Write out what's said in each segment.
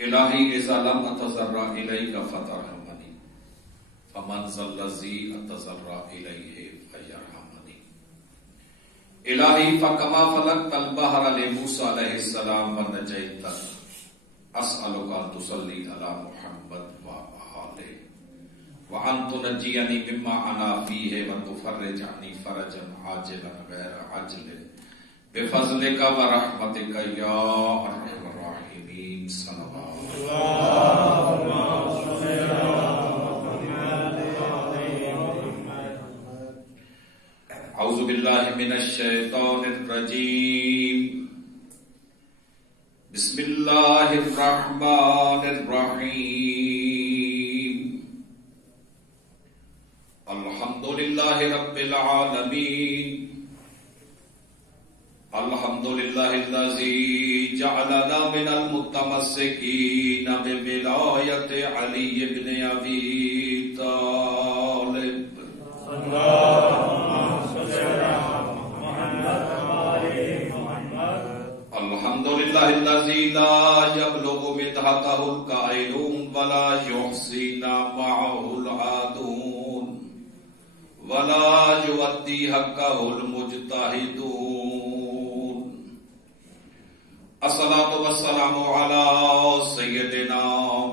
الہی اذا لم اتضرع الیک فترحمنی فمن ذا الذی اتضرع الیہ فیرحمنی الہی فکما فلقت البحر لموسیٰ علیہ السلام ونجیتہ اسألک ان تصلی علی محمد وآلہ وان تنجینی مما انا فیہ وتفرج عنی فرجا عاجلا غیر عاجل بفضلک ورحمتک یا ارحم الراحمین صلوات اعوذ باللہ من الشیطان الرجیم بسم اللہ الرحمن الرحیم الحمدللہ رب العالمین الحمدللہ الذی جعلنا من المتمسکین بولایت علی بن ابی طالب الحمدللہ الذی لا یبلغ مدحتہ القائلون ولا یحصینا معہ العادون ولا یؤدی حقہ المجتہدون الصلاۃ والسلام علی سیدنا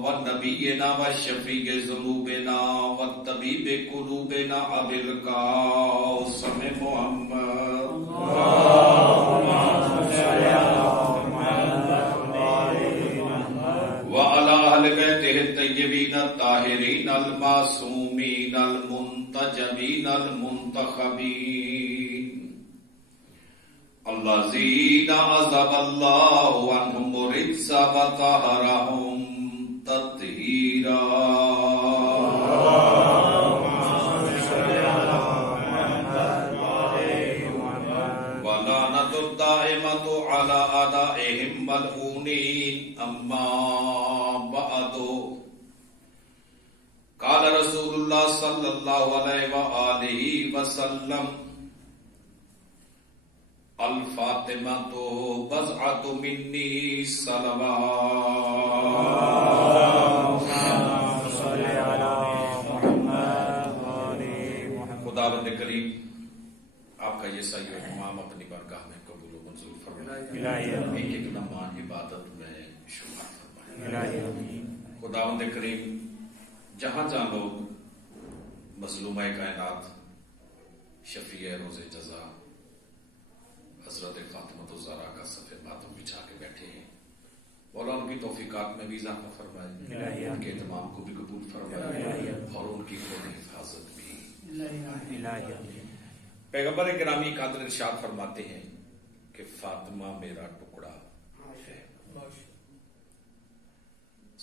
ونبینا وشفیع ذنوبنا وطبیب قلوبنا ابی القاسم محمد وعلى اہل بیتہ الطیبین الطاہرین المعصومین المنتجبین المنتخبین الذین عذب اللہ عنہم الرجس وطہرہم تطہیرا ولعنۃ الدائمۃ علی اعدائہم ملعونین اما بعد قال رسول اللہ صلی اللہ علیہ وآلہ وسلم الفاطمۃ بضعۃ منی صلوات خداوند کریم آپ کا یہ صحیح اہتمام اپنی بارگاہ میں قبول و منظور فرمائے، ایک ایک لمحہ عبادت میں شمار فرمائے۔ خداوند کریم جہاں جہاں لوگ مظلومہ کائنات شفیع روز جزا حضرت فاطمۃ الزہرا کا صف ماتم بچھا کے بیٹھے ہیں، مولا ان کی توفیقات میں بھی اضافہ فرمائے، ان کے اہتمام کو بھی قبول فرمائے اور ان کی خود حفاظت بھی۔ پیغمبر گرامی قادر ارشاد فرماتے ہیں کہ فاطمہ میرا ٹکڑا ہے۔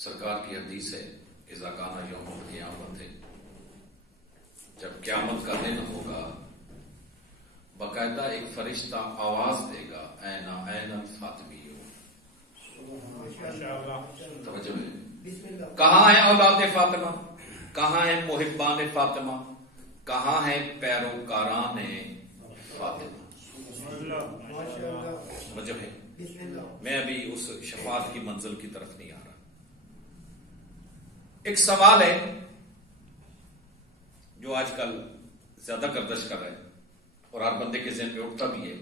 سرکار کی حدیث ہے اذا کان یوم القیامت ہے، جب قیامت کا دن ہوگا باقاعدہ ایک فرشتہ آواز دے گا اینا اینا فاطمیو، توجہ ہے، کہاں ہے اولاد فاطمہ، کہاں ہے محبان فاطمہ، کہاں ہے پیروکاران فاطمہ؟ توجہ ہے، میں ابھی اس شفاعت کی منزل کی طرف نہیں آ رہا۔ ایک سوال ہے جو آج کل زیادہ گردش کر رہا ہے اور ہر بندے کے ذہن میں اٹھتا بھی ہے،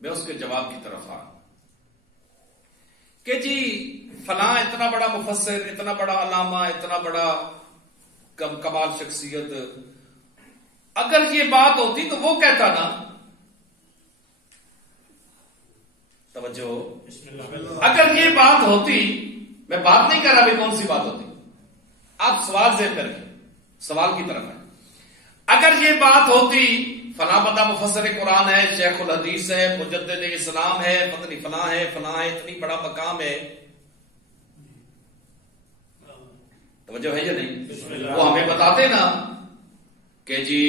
میں اس کے جواب کی طرف آ رہا ہوں کہ جی فلاں اتنا بڑا مفسر، اتنا بڑا علامہ، اتنا بڑا کمال شخصیت، اگر یہ بات ہوتی تو وہ کہتا نا، توجہ، اگر یہ بات ہوتی، میں بات نہیں کر رہا بھی کون سی بات ہوتی، آپ سوال ذہن کر کے سوال کی طرف ہے، اگر یہ بات ہوتی فلاں بندہ مفسر قرآن ہے، شیخ الحدیث ہے، مجدد اسلام ہے، پتہ نہیں فلاں ہے، اتنی بڑا مقام ہے، توجہ ہے یا نہیں؟ وہ ہمیں بتاتے نا کہ جی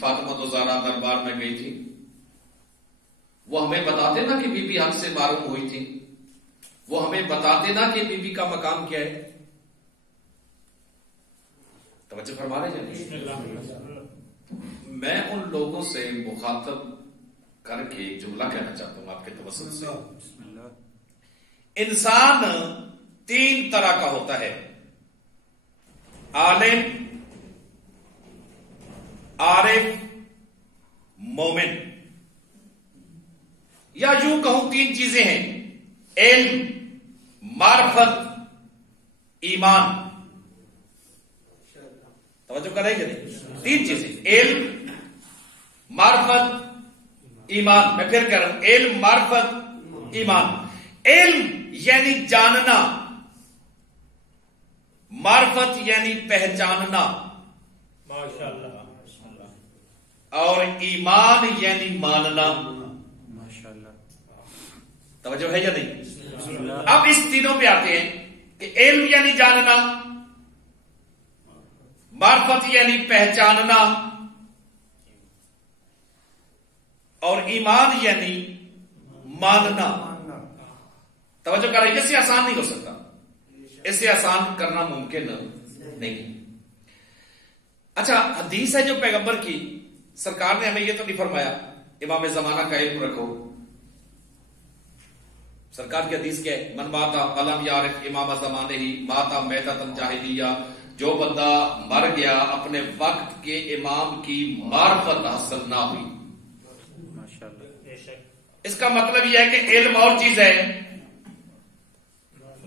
فاطمہ الزہرا دربار میں گئی تھی، وہ ہمیں بتاتے نا کہ بی بی حق سے معروف ہوئی تھی، وہ ہمیں بتاتے نا کہ بی بی کا مقام کیا ہے۔ توجہ فرما رہے ہیں؟ میں ان لوگوں سے مخاطب کر کے ایک جملہ کہنا چاہتا ہوں آپ کے توسط سے۔ انسان 3 طرح کا ہوتا ہے: عالم، عارف، مومن. یا یوں کہوں 3 چیزیں ہیں: علم، معرفت، ایمان. توجہ کریں گے نہیں؟ 3 چیزیں: علم، معرفت، ایمان. میں پھر کہہ رہا ہوں: علم، معرفت، ایمان. علم یعنی جاننا، معرفت یعنی پہچاننا، اور ایمان یعنی ماننا. توجہ ہے یا نہیں؟ اب اس تینوں پہ آتے ہیں کہ علم یعنی جاننا، معرفت یعنی پہچاننا، اور ایمان یعنی ماننا. توجہ کر رہے ہیں؟ اس سے آسان نہیں ہو سکتا، اس سے آسان کرنا ممکن نہیں. اچھا، حدیث ہے جو پیغمبر کی، سرکار نے ہمیں یہ تو نہیں فرمایا امام زمانہ کا علم رکھو. سرکار کی حدیث کیا ہے؟ من ماتا قلم یارف امام زمانے ہی ماتا میتۃ جاہلیہ. جو بندہ مر گیا اپنے وقت کے امام کی معرفت حاصل نہ ہوئی. اس کا مطلب یہ ہے کہ علم اور چیز ہے،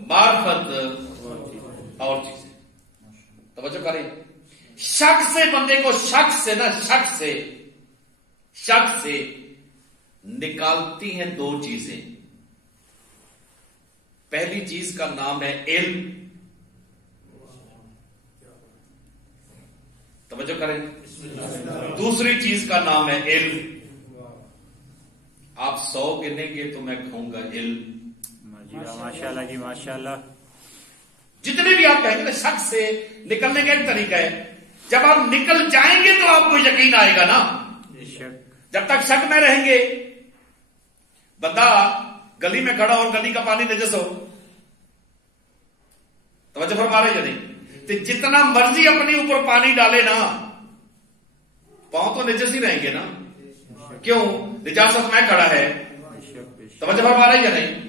معرفت اور چیز ہے. توجہ کریں. شک سے بندے کو شک سے نکالتی ہیں 2 چیزیں. پہلی چیز کا نام ہے علم. توجہ کریں. دوسری چیز کا نام ہے علم. آپ 100 گنیں گے تو میں کہوں گا علم. ماشاءاللہ جی، ماشاءاللہ. جتنے بھی آپ کہیں گے شک سے نکلنے کا ایک طریقہ ہے. جب آپ نکل جائیں گے تو آپ کو یقین آئے گا نا. جب تک شک میں رہیں گے، بندہ گلی میں کھڑا اور گلی کا پانی نجس ہو، توجہ فرما رہے یا نہیں؟ تو جتنا مرضی اپنے اوپر پانی ڈالے نا، پاؤں تو نجس ہی رہیں گے نا. کیوں؟ نجاست میں کھڑا ہے. توجہ فرما رہے یا نہیں؟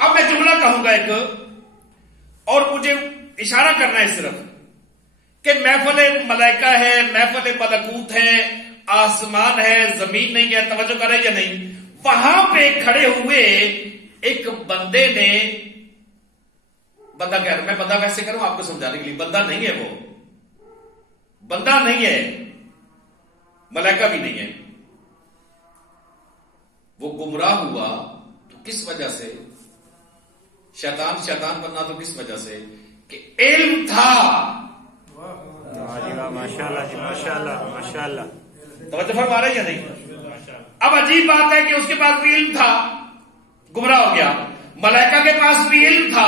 اب میں جملہ کہوں گا ایک، اور مجھے اشارہ کرنا ہے صرف کہ محفل ملائکہ ہے، محفل ملکوت ہے، آسمان ہے، زمین نہیں ہے. توجہ کر رہے یا نہیں؟ وہاں پہ کھڑے ہوئے ایک بندے نے، بندہ کہہ رہا، میں بندہ ویسے کروں آپ کو سمجھانے کے لیے، بندہ نہیں ہے، وہ بندہ نہیں ہے، ملائکہ بھی نہیں ہے. وہ گمراہ ہوا تو کس وجہ سے؟ شیطان بننا تو کس وجہ سے؟ کہ علم تھا. ماشاءاللہ جی، ماشاءاللہ، ماشاءاللہ. توجہ فرما رہے یا نہیں؟ اب عجیب بات ہے کہ اس کے پاس بھی علم تھا، گمراہ ہو گیا. ملائکہ کے پاس بھی علم تھا.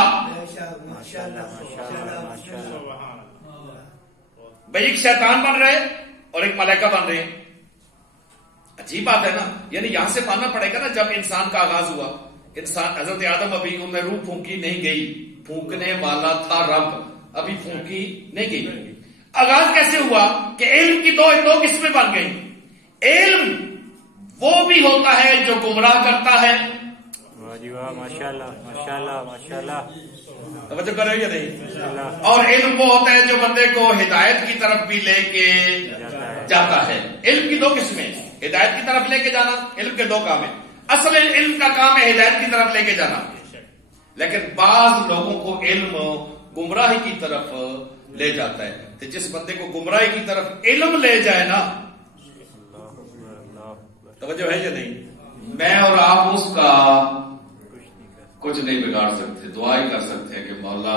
بھائی ایک شیطان بن رہے اور ایک ملائکہ بن رہے. عجیب بات ہے نا. یعنی یہاں سے ماننا پڑے گا نا، جب انسان کا آغاز ہوا، انسان حضرت آدم، ابھی ان میں روح پھونکی نہیں گئی، پھونکنے والا تھا رب، ابھی پھونکی نہیں گئی. آغاز کیسے ہوا؟ کہ علم کی دو قسمیں بن گئی. علم وہ بھی ہوتا ہے جو گمراہ کرتا ہے. ماشاءاللہ، ماشاءاللہ، ماشاءاللہ. توجہ کر رہے یا نہیں؟ اور علم وہ ہوتا ہے جو بندے کو ہدایت کی طرف بھی لے کے جاتا ہے. علم کی 2 قسمیں، ہدایت کی طرف لے کے جانا. علم کے 2 کام ہیں. اصل علم کا کام ہے ہدایت کی طرف لے کے جانا، لیکن بعض لوگوں کو علم گمراہی کی طرف لے جاتا ہے. تو جس بندے کو گمراہی کی طرف علم لے جائے نا، توجہ ہے یا نہیں؟ میں اور آپ اس کا کچھ نہیں بگاڑ سکتے. دعا ہی کر سکتے ہیں کہ مولا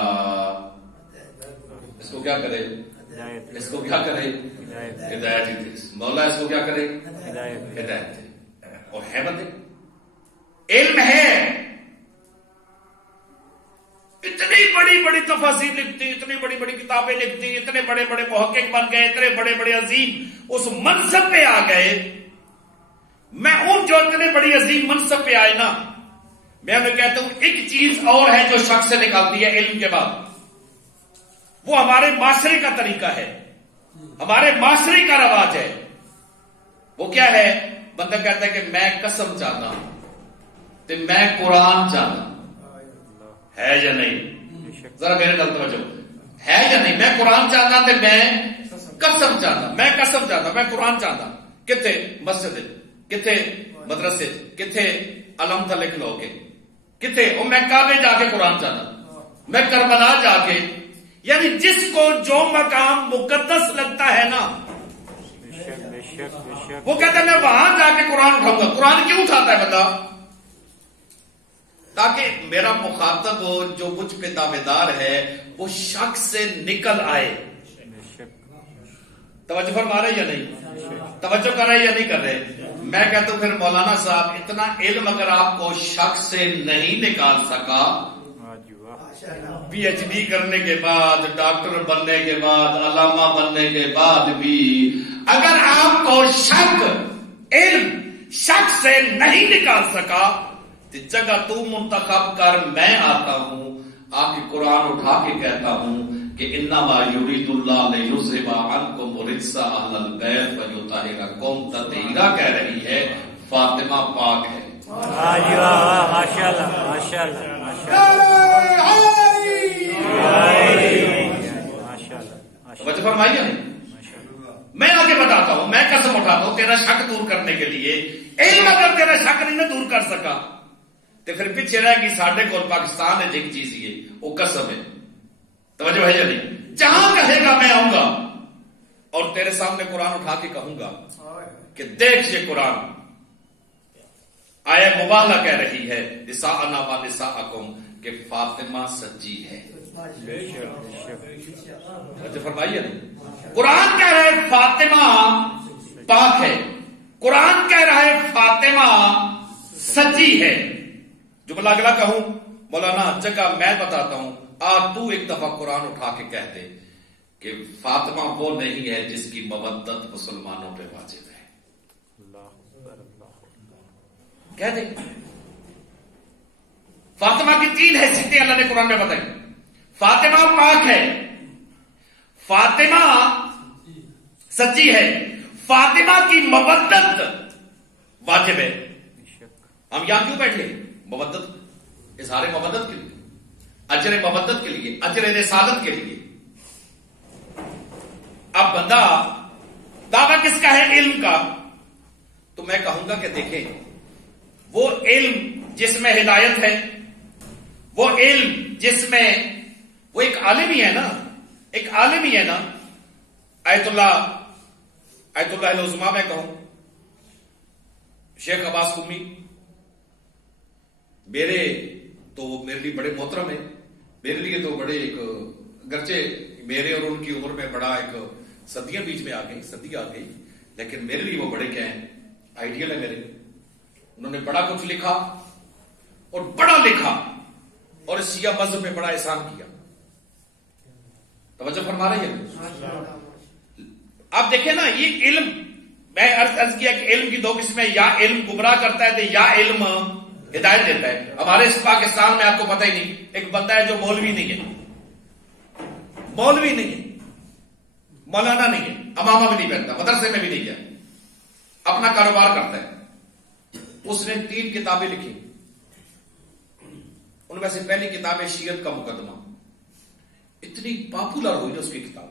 اس کو کیا کرے، اس کو کیا کرے، ہدایت ہی دے. مولا اس کو کیا کرے، ہدایت دے. اور ہے بندے، علم ہے، اتنی بڑی بڑی تفاسیر لکھتی، اتنی بڑی بڑی کتابیں لکھتی، اتنے بڑے بڑے محقق بن گئے، اتنے بڑے بڑے عظیم اس منصب پہ آ گئے. میں ان جو اتنے بڑی عظیم منصب پہ آئے نا، میں انہیں کہتا ہوں ایک چیز اور ہے جو شخص سے نکالتی ہے علم کے بعد. وہ ہمارے معاشرے کا طریقہ ہے، ہمارے معاشرے کا رواج ہے. وہ کیا ہے؟ بندہ کہتا ہے کہ میں قسم چاہتا ہوں تو میں قرآن چاہتا ہوں. ہے یا نہیں؟ ذرا میرے نال توجہ ہے یا نہیں؟ میں قرآن چاہتا تے میں قسم چاہتا، میں قسم چاہتا، میں قرآن چاہتا. کتنے مسجد، کتنے مدرسے، کتنے علم تھا لکھ لو گے، کتنے اور میں کعبے جا کے قرآن چاہتا، میں کربلا جا کے. یعنی جس کو جو مقام مقدس لگتا ہے نا وہ کہتا ہے میں وہاں جا کے قرآن اٹھاؤں گا. قرآن کیوں اٹھاتا ہے بندہ؟ تاکہ میرا مخاطب جو مجھ پہ دعویدار ہے وہ شک سے نکل آئے. توجہ فرما رہے یا نہیں؟ توجہ کر رہے یا نہیں کر رہے؟ میں کہتا ہوں پھر مولانا صاحب اتنا علم اگر آپ کو شک سے نہیں نکال سکا، پی ایچ ڈی کرنے کے بعد، ڈاکٹر بننے کے بعد، علامہ بننے کے بعد بھی اگر آپ کو شک علم شک سے نہیں نکال سکا تو جگہ تو منتخب کر، میں آتا ہوں آ کے قرآن اٹھا کے کہتا ہوں کہ انما یرید اللہ لیذھب عنکم الرجس اہل البیت ویطہرکم تطہیرا کہہ رہی ہے. فاطمہ پاک ہے. ماشاءاللہ ماشاءاللہ توجہ فرمائیے. میں آگے بتاتا ہوں، میں قسم اٹھاتا ہوں تیرا شک دور کرنے کے لیے. علم اگر تیرا شک نہیں دور کر سکا تو پھر پیچھے رہ گئی ساڈے کو پاکستان ہے ایک چیز یہ وہ قسم ہے. توجہ ہے یا نہیں؟ جہاں کہے گا میں آؤں گا اور تیرے سامنے قرآن اٹھا کے کہوں گا کہ دیکھ یہ قرآن آیہ مبالغہ کہہ رہی ہے نساءنا و نساءکم کہ فاطمہ سچی ہے. توجہ فرمائیے نہیں؟ قرآن کہہ رہا ہے فاطمہ پاک ہے، قرآن کہہ رہا ہے فاطمہ سچی ہے. جملہ اگلا کہوں مولانا جگہ میں بتاتا ہوں، آپ تو ایک دفعہ قرآن اٹھا کے کہہ دے کہ فاطمہ وہ نہیں ہے جس کی مودت مسلمانوں پہ واجب ہے. کہہ دے. فاطمہ کی 3 حیثیتیں اللہ نے قرآن میں بتائی. فاطمہ پاک ہے، فاطمہ سچی ہے، فاطمہ کی مودت واجب ہے. ہم یہاں کیوں بیٹھے؟ مودت، اظہار مودت کے لیے، اجر مودت کے لیے، اجر رسالت کے لیے. اب بندہ دعویٰ کس کا ہے؟ علم کا. تو میں کہوں گا کہ دیکھیں وہ علم جس میں ہدایت ہے، وہ علم جس میں وہ ایک عالم ہی ہے نا، ایک عالم ہی ہے نا. آیت اللہ العظمیٰ میں کہوں شیخ عباس قمی میرے لیے بڑے محترم ہے، میرے لیے تو بڑے ایک اگرچہ میرے اور ان کی عمر میں بڑا ایک صدیاں بیچ میں صدی آ گئی، لیکن میرے لیے وہ بڑے کیا ہیں، آئیڈیل ہے میرے. انہوں نے بڑا کچھ لکھا اور بڑا لکھا اور اس شیعہ مذہب میں بڑا احسان کیا. توجہ فرما رہے ہیں؟ آپ دیکھیں نا یہ علم، میں عرض کیا کہ علم کی 2 قسمیں، یا علم گمراہ کرتا ہے تو یا علم ہدایت دیتا ہے. ہمارے اس پاکستان میں آپ کو پتہ ہی نہیں، ایک بندہ ہے جو مولوی نہیں ہے، مولوی نہیں ہے، مولانا نہیں ہے، امامہ بھی نہیں پہنتا، مدرسے میں بھی نہیں گیا، اپنا کاروبار کرتا ہے. اس نے 3 کتابیں لکھی، ان میں سے پہلی کتاب ہے شیعت کا مقدمہ. اتنی پاپولر ہوئی اس کی کتاب،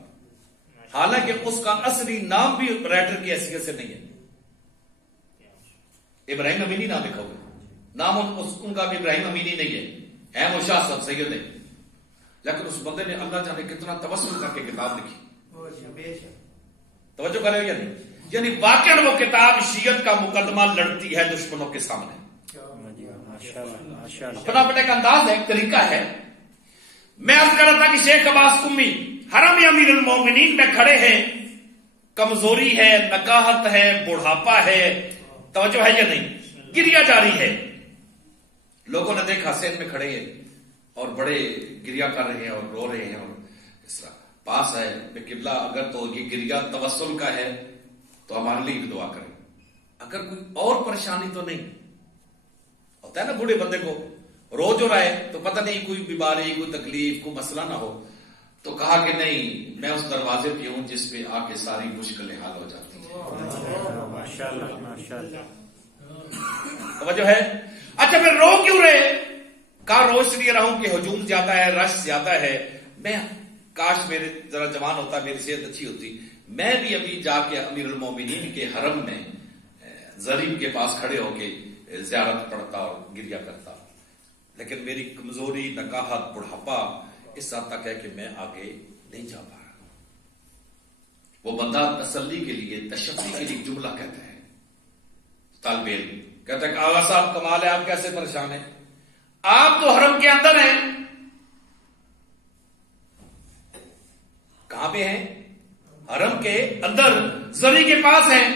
حالانکہ اس کا اصلی نام بھی رائٹر کی حیثیت سے نہیں ہے. ابراہیم امینی نام لکھا ہوا، نام ان کا بھی ابراہیم امینی نہیں ہے مشاہ صاحب سید ہے، لیکن اس بندے نے اللہ جانے کتنا توسل کر کے کتاب لکھی. توجہ کر رہے ہو یا نہیں؟ یعنی واقعا وہ کتاب شیعت کا مقدمہ لڑتی ہے دشمنوں کے سامنے. اپنا اپنے کا انداز ہے، طریقہ ہے. میں عرض کر رہا تھا کہ شیخ عباس قمی حرم امیر المومنین میں کھڑے ہیں، کمزوری ہے، نکاہت ہے، بڑھاپا ہے، توجہ ہے یا نہیں؟ گریا جاری ہے. لوگوں نے دیکھا سین میں کھڑے ہیں اور بڑے گریا کر رہے ہیں اور رو رہے ہیں، اور اس طرح پاس ہے کہ قبلہ اگر تو یہ گریا توسل کا ہے تو ہمارے لیے بھی دعا کریں. اگر کوئی اور پریشانی تو نہیں ہوتا ہے نا، بوڑھے بندے کو رو جو رہا ہے تو پتہ نہیں کوئی بیماری، کوئی تکلیف، کوئی مسئلہ نہ ہو، تو کہا کہ نہیں میں اس دروازے پہ ہوں جس پہ آ کے ساری مشکلیں حل ہو جاتی ہیں. ماشاءاللہ. توجہ ہے؟ اچھا پھر رو کیوں رہے؟ کہا روز لیے رہا ہوں کہ ہجوم زیادہ ہے، رش زیادہ ہے، میں کاش میرے ذرا جوان ہوتا، میری صحت اچھی ہوتی، میں بھی ابھی جا کے امیر المومنین کے حرم میں زریم کے پاس کھڑے ہو کے زیارت پڑھتا اور گریہ کرتا، لیکن میری کمزوری، نکاہت، بڑھاپا اس حد تک ہے کہ میں آگے نہیں جا پا رہا۔ وہ بندہ تسلی کے لیے، تشفی کے لیے جملہ کہتا ہے، طالب علم کہتا ہے کہ آغا صاحب کمال ہے، آپ کیسے پریشان ہیں؟ آپ تو حرم کے اندر ہیں۔ کہاں پہ ہیں؟ حرم کے اندر، زری کے پاس ہیں۔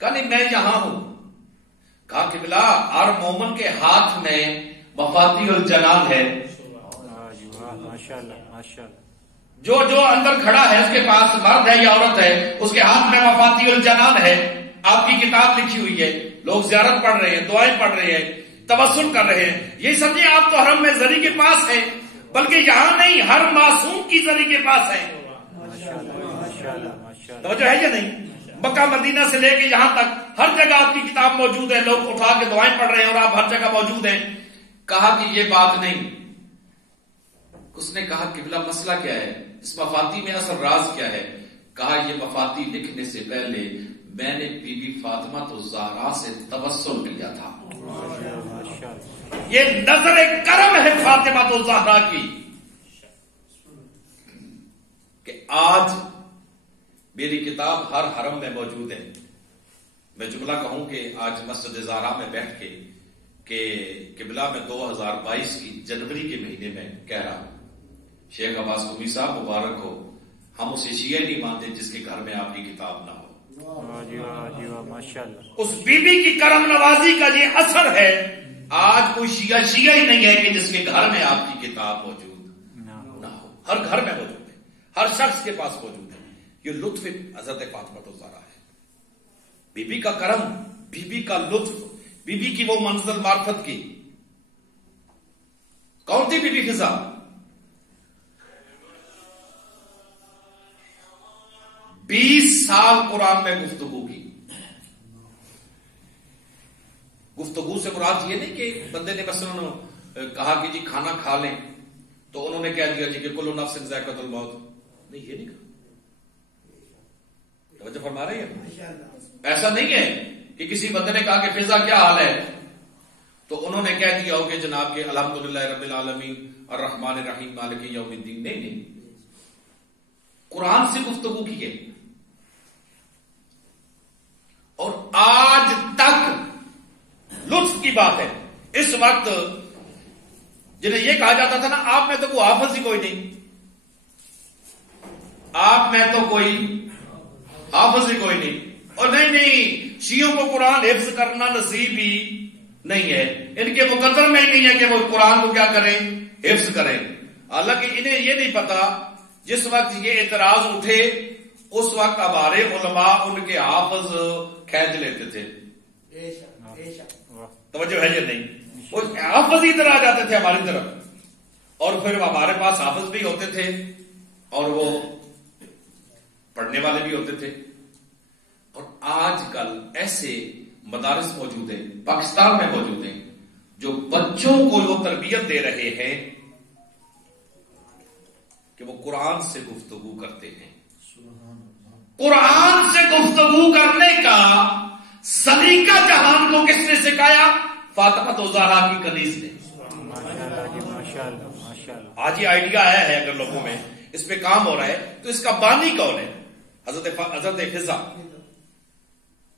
کہا نہیں میں یہاں ہوں۔ کہا کہ بلا ہر مومن کے ہاتھ میں مفاتیح الجنان ہے، جو اندر کھڑا ہے اس کے پاس مرد ہے یا عورت ہے، اس کے ہاتھ میں مفاتیح الجنان ہے۔ آپ کی کتاب لکھی ہوئی ہے، لوگ زیارت پڑھ رہے ہیں، دعائیں پڑھ رہے ہیں، توسل کر رہے ہیں۔ یہ سمجھے آپ تو حرم میں زری کے پاس ہیں، بلکہ یہاں نہیں، ہر معصوم کی زری کے پاس ہے۔ توجہ ہے یا نہیں؟ مکہ مدینہ سے لے کے یہاں تک ہر جگہ آپ کی کتاب موجود ہے، لوگ اٹھا کے دعائیں پڑھ رہے ہیں اور آپ ہر جگہ موجود ہیں۔ کہا کہ یہ بات نہیں۔ اس نے کہا کہ بلا مسئلہ کیا ہے، اس مفاتیح میں اصل راز کیا ہے؟ کہا یہ مفاتیح لکھنے سے پہلے میں نے بی بی فاطمہ تو زہرا سے توسل لیا تھا۔ یہ نظر کرم ہے فاطمہ تو زہرا کی کہ آج میری کتاب ہر حرم میں موجود ہے۔ میں جملہ کہوں کہ آج مسجد زہرا میں بیٹھ کے کہ قبلہ میں 2022 کی جنوری کے مہینے میں کہہ رہا ہوں، شیخ عباس قمی صاحب مبارک ہو، ہم اسے شیعہ نہیں مانتے جس کے گھر میں آپ کی کتاب نہ ہو۔ اس بی بی کی کرم نوازی کا یہ اثر ہے، آج کوئی شیعہ ہی نہیں ہے کہ جس کے گھر میں آپ کی کتاب موجود نہ ہو۔ ہر گھر میں موجود ہے، ہر شخص کے پاس موجود ہے۔ یہ لطف حضرت فاطمہ الزہرا ہے، بی بی کا کرم، بی بی کا لطف، بی بی کی وہ منزل معرفت کی۔ کون تھی بی بی فضا؟ 20 سال قرآن میں گفتگو کی۔ گفتگو سے مراد یہ نہیں کہ بندے نے مثلا کہا کہ جی کھانا کھا لیں تو انہوں نے کہہ دیا جی کہ کل نفس ذائقۃ الموت، نہیں، یہ نہیں کہا۔ توجہ فرما رہے ہیں؟ ایسا نہیں ہے کہ کسی بندے نے کہا کہ فضا کیا حال ہے تو انہوں نے کہہ دیا ہو کہ جناب کے الحمدللہ رب العالمین الرحمن الرحیم مالک یوم الدین، نہیں، قرآن سے گفتگو کی ہے۔ اور آج تک لطف کی بات ہے۔ اس وقت جنہیں یہ کہا جاتا تھا نا آپ میں تو کوئی حافظ ہی کوئی نہیں، آپ میں تو کوئی حافظ ہی کوئی نہیں، اور نہیں شیعوں کو قرآن حفظ کرنا نصیب ہی نہیں ہے، ان کے مقدر میں ہی نہیں ہے کہ وہ قرآن کو کیا کریں، حفظ کریں۔ حالانکہ انہیں یہ نہیں پتا جس وقت یہ اعتراض اٹھے اس وقت ہمارے علماء ان کے حافظ کھینچ لیتے تھے۔ توجہ ہے یا نہیں؟ وہ حافظ ہی ادھر آ جاتے تھے ہماری طرف، اور پھر ہمارے پاس حافظ بھی ہوتے تھے اور وہ پڑھنے والے بھی ہوتے تھے۔ اور آج کل ایسے مدارس موجود ہیں، پاکستان میں موجود ہیں، جو بچوں کو وہ تربیت دے رہے ہیں کہ وہ قرآن سے گفتگو کرتے ہیں۔ قرآن سے گفتگو کرنے کا سلیقہ جہان کو کس نے سکھایا؟ فاطمہ الزہرا کی کنیز نے۔ آج یہ آئیڈیا آیا ہے اگر لوگوں میں اس پہ کام ہو رہا ہے تو اس کا بانی کون ہے؟ حضرت فضا۔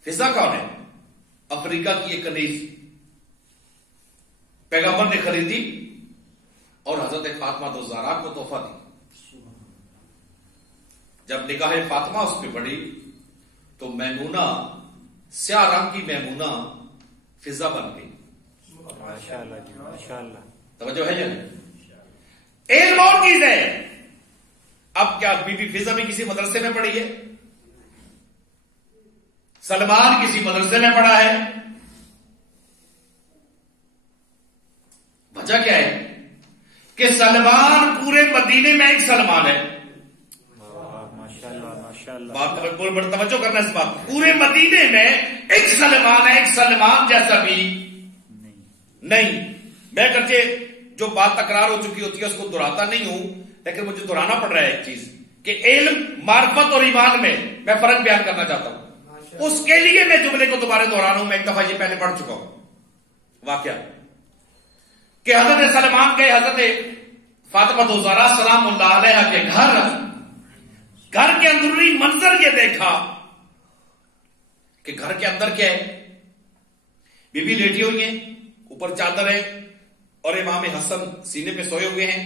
فضا کون ہے؟ افریقہ کی ایک کنیز، پیغمبر نے خریدی اور حضرت فاطمہ الزہرا کو تحفہ دی۔ جب نگاہ فاطمہ اس پہ پڑی تو میمونہ، سیاہ رنگ کی میمونہ فضا بن گئی۔ توجہ ہے یا نہیں؟ علم اور چیز ہے۔ اب کیا بی بی فضا بھی کسی مدرسے میں پڑھی ہے؟ سلمان کسی مدرسے میں پڑھا ہے؟ وجہ کیا ہے کہ سلمان پورے مدینے میں ایک سلمان ہے۔ بات بڑی توجہ کرنا اس بات، پورے مدینے میں ایک سلمان ہے، ایک سلمان جیسا بھی نہیں۔ میں اگرچہ جو بات تکرار ہو چکی ہوتی ہے اس کو دہراتا نہیں ہوں، لیکن مجھے دہرانا پڑ رہا ہے ایک چیز کہ علم، معرفت اور ایمان میں فرق بیان کرنا چاہتا ہوں، اس کے لیے میں جملے کو دوبارہ دہرا رہا ہوں. میں ایک دفعہ یہ پہلے پڑھ چکا ہوں واقعہ کہ حضرت سلمان گئے حضرت فاطمہ الزہرا سلام اللہ علیہ کے گھر کے اندرونی منظر یہ دیکھا کہ گھر کے اندر کیا ہے، بی بی لیٹی ہوئی ہیں، اوپر چادر ہے اور امام حسن سینے پہ سوئے ہوئے ہیں،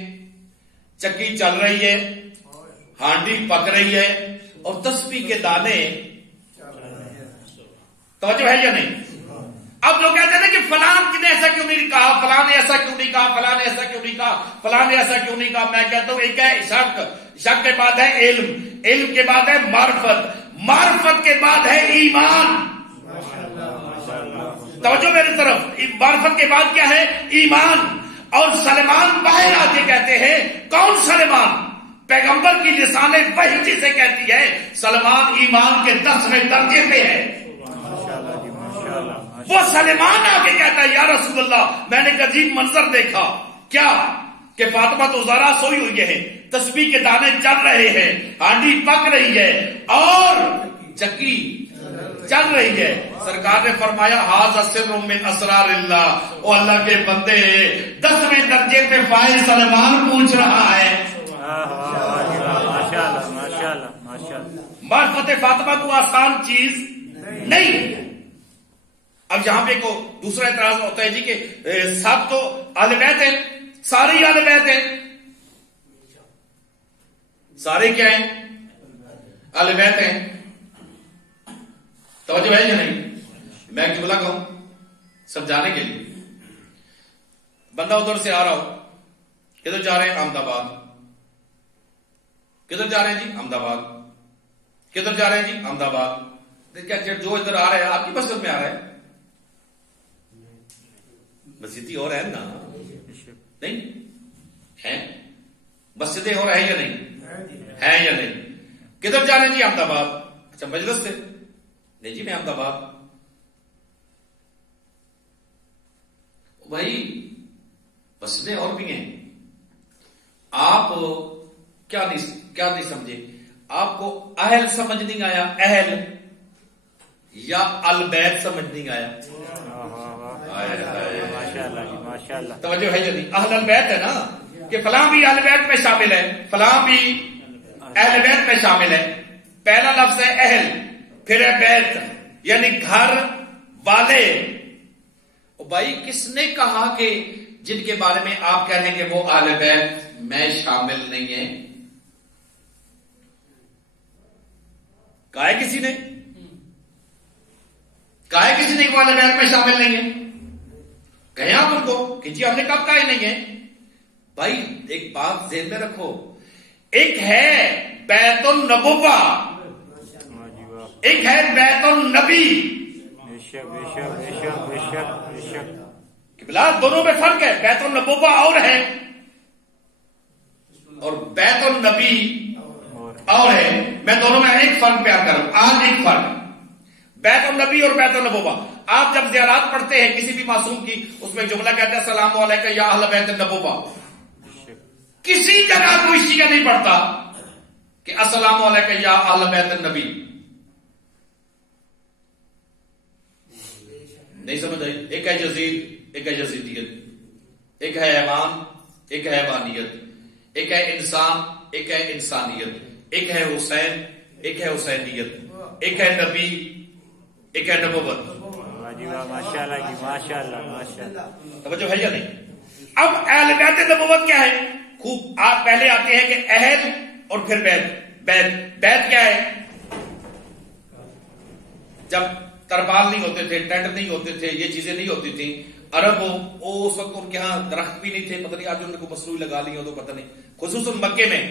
چکی چل رہی ہے، ہانڈی پک رہی ہے اور تسبیح کے دانے. توجہ ہے یا نہیں؟ اب جو کہتے ہیں کہ فلاں نے ایسا کیوں نہیں کہا، فلاں نے ایسا کیوں نہیں کہا، فلاں نے ایسا کیوں نہیں کہا، فلاں نے ایسا کیوں نہیں کہا، میں کہتا ہوں ایک ہے شک، شک کے بعد ہے علم، علم کے بعد ہے معرفت، معرفت کے بعد ہے ایمان. توجہ میری طرف، معرفت کے بعد کیا ہے؟ ایمان. اور سلمان باہر آ کے کہتے ہیں، کون سلمان؟ پیغمبر کی لسان وحی جسے کہتی ہے سلمان ایمان کے 10ویں درجے پہ ہے. وہ سلمان آ کے کہتا ہے یا رسول اللہ میں نے ایک عجیب منظر دیکھا. کیا؟ کہ فاطمہ تو زہرا سوئی ہوئی ہے، تسبیح کے دانے چل رہے ہیں، ہانڈی پک رہی ہے اور چکی چل رہی ہے. سرکار نے فرمایا ھذا سر من اسرار اللہ، او اللہ کے بندے 10ویں درجے پہ فائز سلمان پوچھ رہا ہے. معرفت فاطمہ کو آسان چیز نہیں. اب یہاں پہ کو دوسرا اعتراض ہوتا ہے جی کہ سب تو اہل بیت ہیں، سارے ہی اہل بیت ہیں. سارے کیا ہیں؟ اہل بیت ہیں. توجہ ہے یا نہیں؟ میں ایک جملہ کہوں سمجھانے کے لیے. بندہ ادھر سے آ رہا ہو، کدھر جا رہے ہیں؟ احمد آباد. کدھر جا رہے ہیں جی؟ احمد آباد. کدھر جا رہے ہیں جی؟ احمد آباد. جو ادھر آ رہے ہیں آپ کی مسجد میں آ رہے ہیں، مسجدی اور ہے نا؟ نہیں ہے؟ مسجدیں اور ہیں یا نہیں؟ ہے یا نہیں؟ کدھر جا رہے ہیں جی؟ احمد آباد. اچھا مجلس سے؟ نہیں جی میں احمد آباد. بھائی مسجدیں اور بھی ہیں. آپ کیا نہیں سمجھے؟ آپ کو اہل سمجھ نہیں آیا؟ اہل یا البیت سمجھ نہیں آیا؟ توجہ ہے یا نہیں؟ اہل البیت ہے نا، کہ فلاں بھی اہل بیت میں شامل ہے، فلاں بھی اہل بیت میں شامل ہے. پہلا لفظ ہے اہل، پھر ہے بیت یعنی گھر والے. بھائی کس نے کہا کہ جن کے بارے میں آپ کہہ رہے ہیں کہ وہ اہل بیت میں شامل نہیں ہیں؟ کہا ہے کسی نے؟ کہا ہے کسی نے کہ وہ اہل بیت میں شامل نہیں ہیں؟ کہیں آپ ان کو کہ جی ہم نے کب کہا ہی نہیں ہے. بھائی ایک بات ذہن میں رکھو، ایک ہے بیت النبوہ، ایک ہے بیت النبی. بلا دونوں میں فرق ہے. بیت النبوہ اور ہے اور بیت النبی اور ہے. میں دونوں میں ایک فرق بیان کر رہا ہوں آج. ایک فرق بیت النبی اور بیت النبوہ. آپ جب زیارات پڑھتے ہیں کسی بھی معصوم کی، اس میں جملہ کہتے ہیں السلام علیکم یا اہل بیت النبوہ. کسی جگہ کوئی شیعہ نہیں پڑھتا کہ السلام علیکم یا اہل بیت النبی. نہیں سمجھ آئی؟ ایک ہے یزید، ایک ہے یزیدیت، ایک ہے حیوان، ایک ہے حیوانیت، ایک ہے انسان، ایک ہے انسانیت، ایک ہے حسین، ایک ہے حسینیت، ایک ہے نبی، ایک ہے نبوت. ماشاءاللہ جی ماشاءاللہ ماشاءاللہ. توجہ ہے یا نہیں؟ اب اہل بیت نبوت کیا ہے؟ خوب آپ پہلے آتے ہیں کہ اہل اور پھر بیت. بیت کیا ہے؟ جب ترپال نہیں ہوتے تھے، ٹینٹ نہیں ہوتے تھے، یہ چیزیں نہیں ہوتی تھیں. عرب اس وقت ان کے ہاں درخت بھی نہیں تھے، پتہ نہیں آج انہوں نے کو مصنوعی لگا لی ہو تو پتہ نہیں. خصوصاً مکے میں،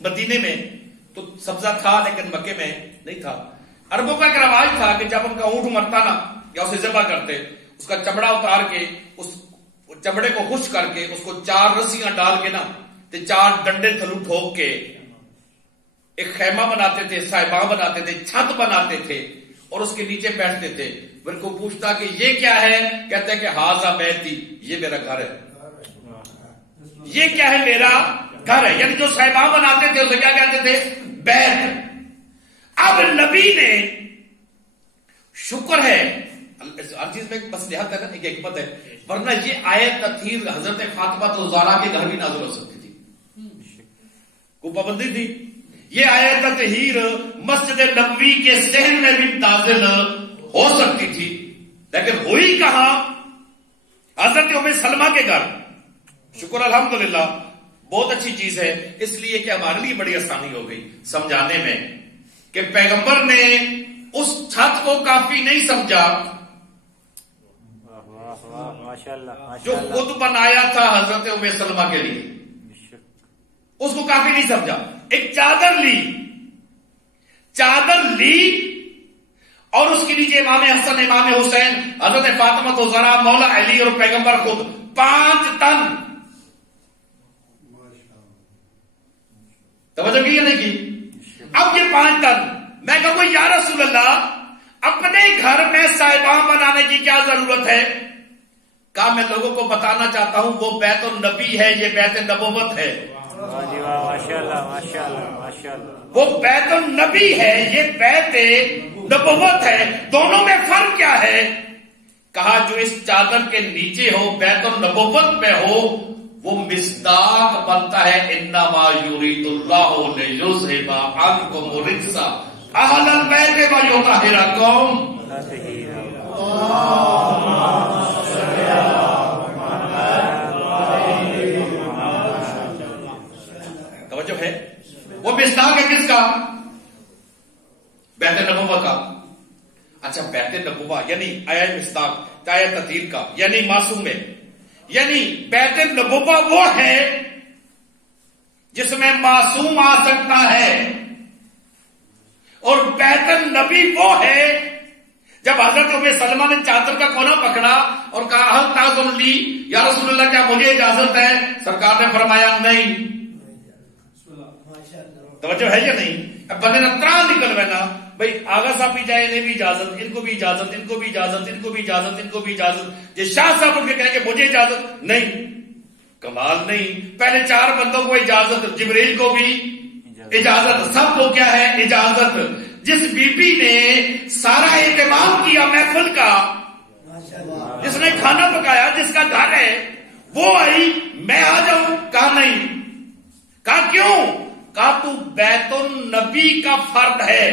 مدینے میں تو سبزہ تھا لیکن مکے میں نہیں تھا. عربوں کا ایک رواج تھا کہ جب ان کا اونٹ مرتا نا یا اسے ذبح کرتے، اس کا چمڑا اتار کے اس چمڑے کو خشک کر کے اس کو 4 رسیاں ڈال کے نا 4 ڈنڈے تھلو ٹھوک کے ایک خیمہ بناتے تھے، صاحباں بناتے تھے، چھت بناتے تھے اور اس کے نیچے بیٹھتے تھے. پھر کو پوچھتا کہ یہ کیا ہے, کہتے کہ ہاذا بیتی, یہ میرا گھر ہے. یہ کیا ہے, میرا گھر ہے. یعنی جو صاحبان بناتے تھے اسے کیا کہتے تھے, بیت. اب نبی نے, شکر ہے ہر چیز میں ایک مصلحت ہے نا, ایک حکمت ہے, ورنہ یہ آیت تطہیر حضرت فاطمہ الزہرا کے گھر بھی نازل ہو سکتی تھی, کوئی پابندی تھی. یہ آیت تطہیر مسجد نبوی کے صحن میں بھی نازل ہو سکتی تھی, لیکن ہوئی کہاں, حضرت ام سلمہ کے گھر. شکر الحمدللہ, بہت اچھی چیز ہے, اس لیے کہ ہمارے لیے بڑی آسانی ہو گئی سمجھانے میں کہ پیغمبر نے اس چھت کو کافی نہیں سمجھا جو خود بنایا تھا حضرت ام سلمہ کے لیے, اس کو کافی نہیں سمجھا. ایک چادر لی اور اس کے نیچے امام حسن, امام حسین, حضرت فاطمہ الزہرا, مولا علی اور پیغمبر خود 5 ٹن. توجہ کی یا نہیں کی؟ اب یہ 5 ٹن, میں کہوں یا رسول اللہ اپنے گھر میں صاحبان بنانے کی کیا ضرورت ہے؟ کہا میں لوگوں کو بتانا چاہتا ہوں وہ بیت النبی ہے, یہ بیت نبوت ہے. وہ بیت النبی ہے, یہ بیت نبوت ہے. دونوں میں فرق کیا ہے؟ کہا جو اس چادر کے نیچے ہو, بیت النبوت میں ہو, وہ مصداق بنتا ہے انما یرید اللہ لیذھب عنکم الرجس اہل البیت ویطہرکم. توجہ ہے, وہ مصداق ہے کس کا؟ بیت نبوہ کا. اچھا بیت نبوہ یعنی آیا مصداق, آیا تطہیر کا, یعنی معصوم ہے. یعنی بیت نبوہ وہ ہے جس میں معصوم آ سکتا ہے, اور بیت النبی وہ ہے جب حضرت ام سلمہ نے چادر کا کونا پکڑا اور کہا ہل تاذن لی, یا رسول اللہ کیا مجھے اجازت ہے؟ سرکار نے فرمایا نہیں. توجہ ہے یا نہیں؟ اب بندے نے تران نکل نا بھائی, آغا صاحب بھی جائے, انہیں بھی اجازت, ان کو بھی اجازت, ان کو بھی اجازت, ان کو بھی اجازت, ان کو بھی اجازت. یہ شاہ صاحب ان کے کہیں کہ مجھے اجازت نہیں, کمال نہیں. پہلے 4 بندوں کو اجازت, جبریل کو بھی اجازت, سب کو کیا ہے اجازت. جس بی بی نے سارا اہتمام کیا محفل کا, جس نے کھانا پکایا, جس کا گھر ہے, وہ آئی, میں آ جاؤں, کہا نہیں. کہا کیوں؟ کہا تو بیت النبی کا فرد ہے,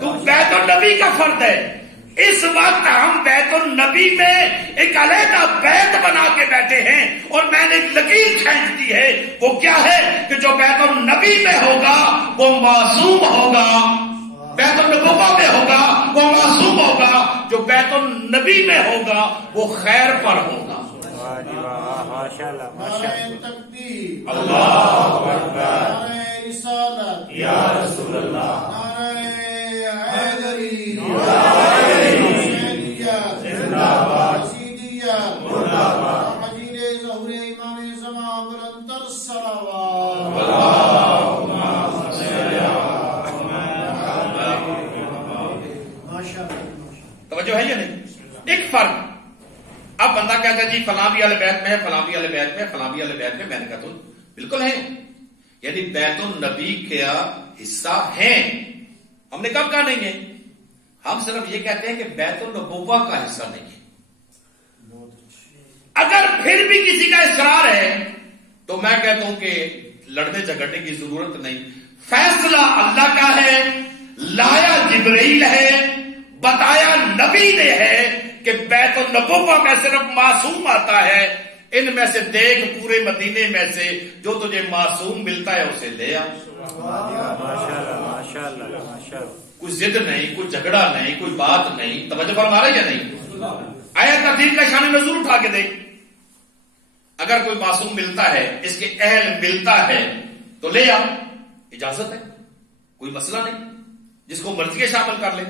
تو بیت النبی کا فرد ہے. اس وقت ہم بیت النبی میں ایک علیحدہ بیت بنا کے بیٹھے ہیں, اور میں نے ایک لکیر کھینچ دی ہے. وہ کیا ہے کہ جو بیت النبی میں ہوگا وہ معصوم ہوگا, بیت النبوہ میں ہوگا وہ معصوم ہوگا, جو بیت النبی میں ہوگا وہ خیر پر ہوگا. اللہ اکبر, یا رسول اللہ, توجہ ہے یا نہیں؟ ایک فرق. اب بندہ کہتا ہے جی فلاں بھی اہل بیت میں ہے, فلاں بھی اہل بیت میں, فلاں بھی اہل بیت میں. میں نے کہا تو بالکل ہے, یعنی بیت النبی کا حصہ ہیں. ہم نے کب کہا نہیں ہے؟ ہم صرف یہ کہتے ہیں کہ بیت النبوہ کا حصہ نہیں ہے. اگر پھر بھی کسی کا اصرار ہے تو میں کہتا ہوں کہ لڑنے جھگڑنے کی ضرورت نہیں. فیصلہ اللہ کا ہے, لایا جبرائیل ہے, بتایا نبی نے ہے کہ بیت النبوہ میں صرف معصوم آتا ہے. ان میں سے دیکھ پورے مدینے میں سے جو تجھے معصوم ملتا ہے اسے لے آ. کوئی ضد نہیں, کوئی جھگڑا نہیں, کوئی بات نہیں. توجہ فرما رہے یا نہیں؟ آیت تطہیر کا شان نزول اٹھا کے دیکھ. اگر کوئی معصوم ملتا ہے, اس کے اہل ملتا ہے تو لے آ, اجازت ہے, کوئی مسئلہ نہیں, جس کو مرضی شامل کر لے.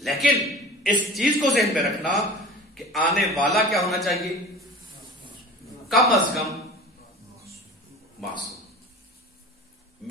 لیکن اس چیز کو ذہن میں رکھنا کہ آنے والا کیا ہونا چاہیے؟ کم از کم معصوم.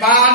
5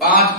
5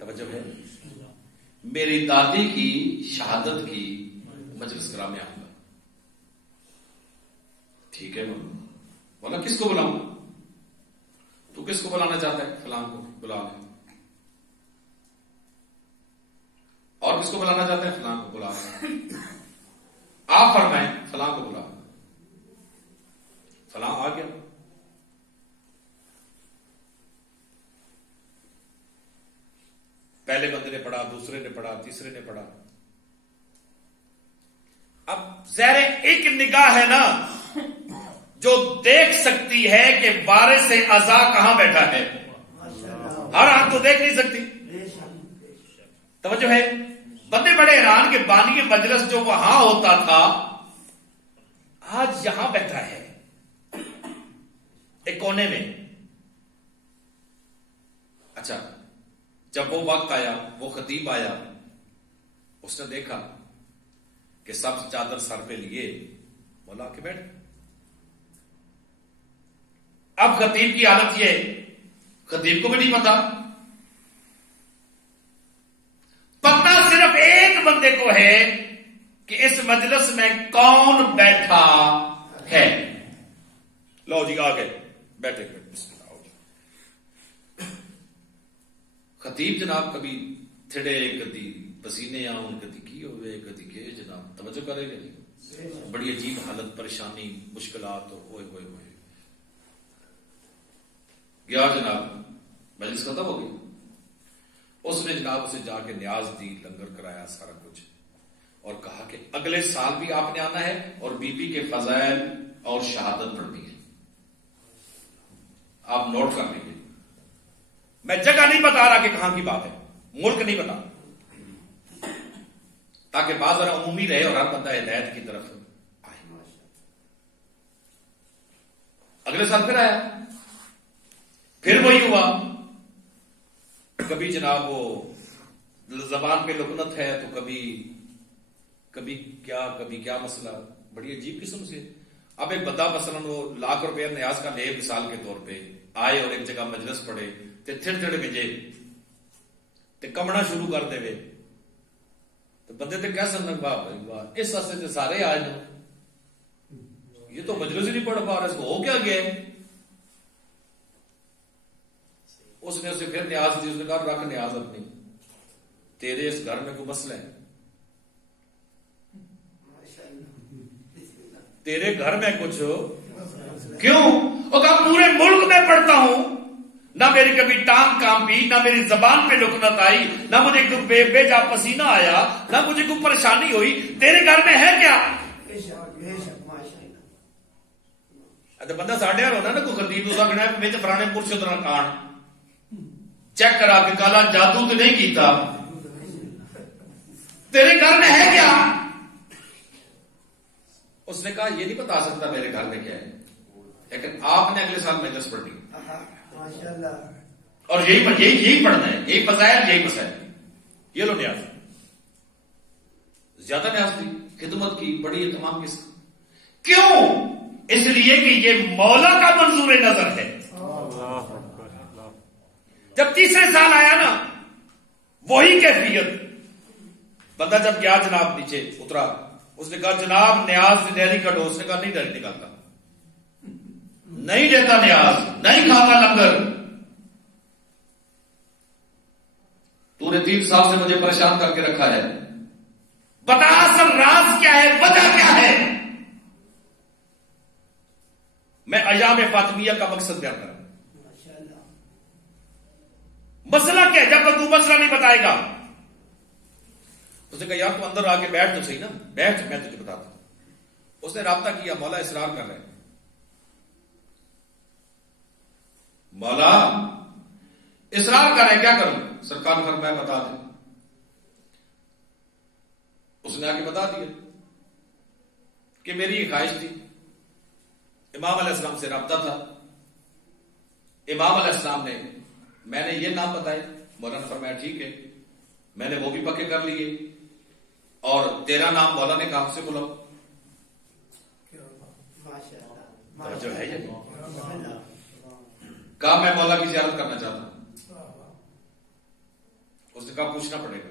توجہ ہے؟ میری دادی کی شہادت کی مجلس کرا میں آؤں گا. ٹھیک ہے بولا کس کو بلاؤں؟ تو کس کو بلانا چاہتا ہے؟ فلاں کو بلا لیں. اور کس کو بلانا چاہتے ہیں؟ فلاں کو بلا لیں. آپ فرمائیں فلاں کو بلا لیں. فلاں آ گیا. پہلے بندے نے پڑھا، دوسرے نے پڑھا، تیسرے نے پڑھا. اب زہر ایک نگاہ ہے نا جو دیکھ سکتی ہے کہ وارث اعضا کہاں بیٹھا ہے. ہر آنکھ تو دیکھ نہیں سکتی. توجہ ہے؟ بندے بڑے حیران کہ بانی مجلس جو وہاں ہوتا تھا آج یہاں بیٹھا ہے ایک کونے میں. اچھا جب وہ وقت آیا، وہ خطیب آیا، اس نے دیکھا کہ سب چادر سر پہ لیے بولا کے بیٹھ. اب خطیب کی حالت یہ، خطیب کو بھی نہیں پتا صرف ایک بندے کو ہے کہ اس مجلس میں کون بیٹھا ہے. لو جی آگے بیٹھے. خطیب جناب کبھی تھڑے، کدی پسینے آؤں، کدی کی ہوئے، کدی کے جناب توجہ کرے گا. بڑی عجیب حالت، پریشانی، مشکلات. ہوئے ہوئے ہوئے گیا جناب، مجلس ختم ہو گئی. اس نے جناب اسے جا کے نیاز دی، لنگر کرایا، سارا کچھ، اور کہا کہ اگلے سال بھی آپ نے آنا ہے اور بی بی کے فضائل اور شہادت پڑھنی ہے. آپ نوٹ کر لیجیے. میں جگہ نہیں بتا رہا کہ کہاں کی بات ہے، ملک نہیں بتا، تاکہ بات ذرا عمومی رہے اور ہر بندہ ہدایت کی طرف آئے. اگلے سال پھر آیا، پھر وہی ہوا. کبھی جناب وہ زبان پہ لکنت ہے تو کبھی کیا مسئلہ، بڑی عجیب قسم سے. اب ایک بندہ مثلا وہ لاکھ روپے نیاز کا لے مثال کے طور پہ آئے اور ایک جگہ مجلس پڑے تے تھڑ تھڑ بجے تے کمنا شروع کر دے تو بندے تے کہہ سکتے واہ اس واسطے تے سارے آئے نا، یہ تو مجلس ہی نہیں پڑھ پا رہا، اس کو ہو کیا گیا. اس نے اسے پھر نیاز دی. اس نے کہا رکھ نیاز اپنی، تیرے اس گھر میں کوئی مسئلہ ہے، تیرے گھر میں کچھ کیوں؟ اور کہا پورے ملک میں پڑھتا ہوں، نہ میری کبھی ٹانگ کانپی، نہ میری زبان پہ لکنت آئی، نہ مجھے کوئی بے جا پسینہ آیا، نہ مجھے کوئی پریشانی ہوئی. تیرے گھر میں ہے کیا؟ بندہ ساڈے ہونا نا کوئی خطیب تو سکنا ہے بچ فلانے مرشد نہ کان چیک کرا کے کالا جادو تو نہیں کیتا، تیرے گھر میں ہے کیا؟ اس نے کہا یہ نہیں بتا سکتا میرے گھر میں کیا ہے، لیکن آپ نے اگلے سال مجلس پڑھنی اور یہی پڑھنا ہے، یہی فضائل، یہی مسائل. یہ لو نیاز، زیادہ نیاز تھی، خدمت کی، بڑی اہتمام کی. کیوں؟ اس لیے کہ یہ مولا کا منظور نظر ہے. جب تیسرے سال آیا نا وہی کیفیت. بندہ جب گیا جناب نیچے اترا، اس نے کہا جناب نیاز سے ڈیری کٹو. اس نے کہا نہیں ڈیری نکالتا، نہیں لیتا نیاز، نہیں کھاتا لنگر. تو نے 3 سال سے مجھے پریشان کر کے رکھا ہے، بتا اصل راز کیا ہے، وجہ کیا ہے. میں ایام فاطمیہ کا مقصد بیان کر رہا ہوں. مسئلہ کیا ہے؟ جب تک تو مسئلہ نہیں بتائے گا. اس نے کہا یار تو اندر آ کے بیٹھ تو صحیح نا، بیٹھ میں تجھے بتاتا ہوں. اس نے رابطہ کیا، مولا اصرار کر رہے ہیں، مولا اصرار کر رہے ہیں، کیا کروں؟ سرکار فرمایا بتا دیں. اس نے آ کے بتا دیا کہ میری یہ خواہش تھی، امام علیہ السلام سے رابطہ تھا، امام علیہ السلام نے میں نے یہ نام بتائے. مولانا فرمایا ٹھیک ہے، میں نے وہ بھی پکے کر لیے اور تیرا نام مولا نے کہا سے بولا. جو ہے کہا میں مولا کی زیارت کرنا چاہتا ہوں. اس نے کہا پوچھنا پڑے گا.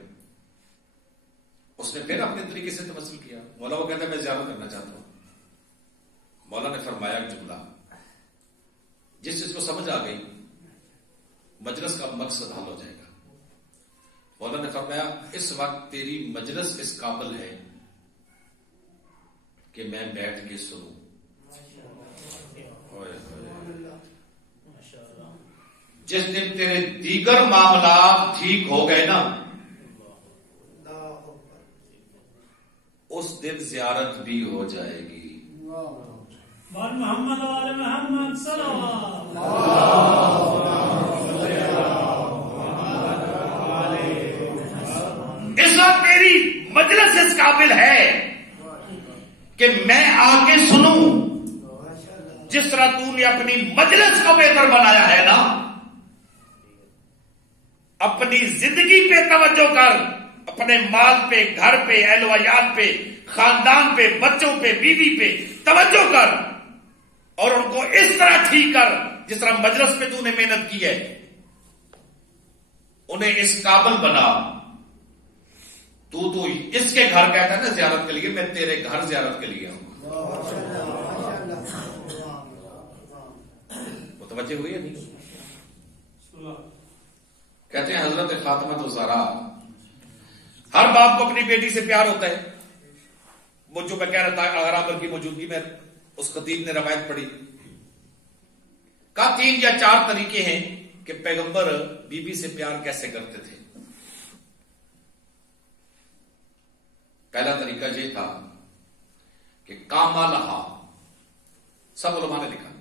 اس نے پھر اپنے طریقے سے تمثل کیا. مولا وہ کہتا ہے میں زیارت کرنا چاہتا ہوں. مولا نے فرمایا ایک جملہ جس چیز کو سمجھ آ گئی مجلس کا مقصد حل ہو جائے گا. مولا نے فرمایا اس وقت تیری مجلس اس قابل ہے کہ میں بیٹھ کے سنوں. جس دن تیرے دیگر معاملات ٹھیک ہو گئے نا اس دن زیارت بھی ہو جائے گی. محمد وعلى محمد صلوات. اس وقت میری مجلس اس قابل ہے کہ میں آ کے سنوں. جس طرح تو نے اپنی مجلس کو بہتر بنایا ہے نا اپنی زندگی پہ توجہ کر. اپنے مال پہ گھر پہ اہل و عیال پہ خاندان پہ بچوں پہ بیوی پہ توجہ کر اور ان کو اس طرح ٹھیک کر جس طرح مجلس پہ تو نے محنت کی ہے. انہیں اس قابل بنا. تو اس کے گھر کہتا ہے نا زیارت کے لیے میں تیرے گھر زیارت کے لیے آؤں. متوجہ ہوئی ہے نہیں؟ کہتے ہیں حضرت فاطمہ الزہرا ہر باپ کو اپنی بیٹی سے پیار ہوتا ہے. وہ جو میں کہہ رہا تھا اگر عامر کی موجودگی میں اس خطیب نے روایت پڑھی کہا 3 یا 4 طریقے ہیں کہ پیغمبر بی بی سے پیار کیسے کرتے تھے. پہلا طریقہ یہ تھا کہ کاما لہا. سب علماء نے لکھا